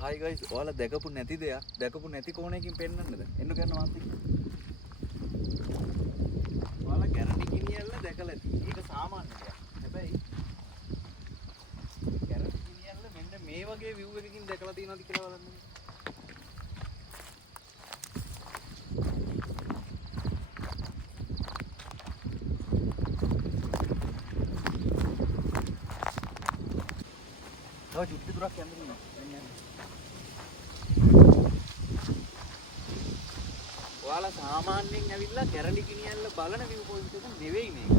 Hi guys, ඔයාලා දැකපු නැති දෙයක් දැකපු නැති කෝණයකින් පෙන්නන්නද? එන්න ගන්න මාත් එක්ක. ඔයාලා කැරණි ගිනියල්ල දැකලා ඇති. ඒක සාමාන්‍ය දෙයක්. හැබැයි කැරණි ගිනියල්ල මෙන්න මේ වගේ view එකකින් දැකලා තියෙනවද කියලා බලන්න. තව චුට්ටි දුරක් යන්න දෙන්න. ඔයාලා සාමාන්‍යයෙන් ඇවිල්ලා කැරණි ගිනියල්ල බලන view point එක නෙවෙයි මේක.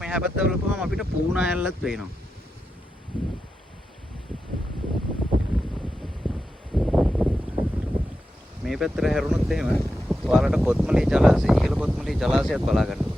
මෙහා පැත්ත බලපුවම අපිට පූනා ඇල්ලත් පේනවා. මේ පැත්තට හැරුණොත් එහෙම ඔයාලට කොත්මලී ජලාශය ඉහළ කොත්මලී ජලාශයත් බලා ගන්න.